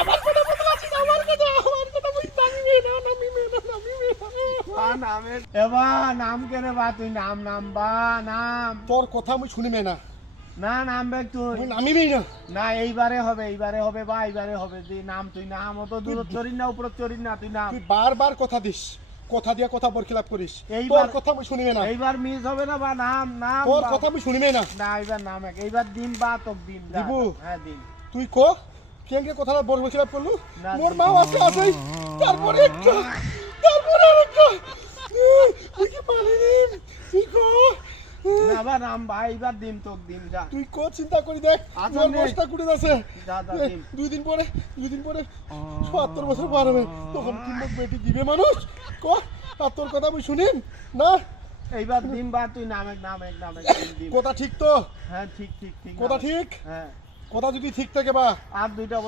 আমার কথা বলছিস, আমার কথা বল, নামে এবার নাম কেন বা তুই নাম নাম বা নাম তোর কথা আমি শুনিবে না, না নামবে তুই আমি নামিবেই না। না এইবারে হবে বা এইবারে হবে যে নাম তুই নাম অত দূর চরিস না উপর চরিস না তুই নাম তুই বারবার কথা দিস, কথা দিয়া কথা বরখিলাপ করিস, এইবার- তোর কথা আমি শুনিবে না, এইবার মিস হবে না বা নাম নাম তোর বা- কথা আমি শুনিবে না। না এইবার নাম এক এইবার দিন বা তোক দিন যা। দিবু? হ্যাঁ দিন তুই ক কেন কথাটা বরখিলাপ করলু? না, মোর দিবু। মা আছে আছে, তারপরে একটা, তারপরে আরেকটা, তুই কি পালিনি? তুই ক, না বা নাম ভাই এইবার দিন তোক দিন যা তুই ক চিন্তা করি দেখ, আচ্ছা, তোর নে। বসটা কুড়ে আছে। যা যা দিন 2 দিন পরে ৭০ বছর পার হবে, তখন কি মুখ বেটি দিবে মানুষ? ক, আর তোর কথা আমি শুনিম না? এইবার দিন বা তুই নাম এক দিন দিন কথা ঠিক তো? হ্যাঁ ঠিক ঠিক ঠিক কথা নাম। ঠিক? হ্যাঁ কথা যদি ঠিক থাকে বা আর দুইটা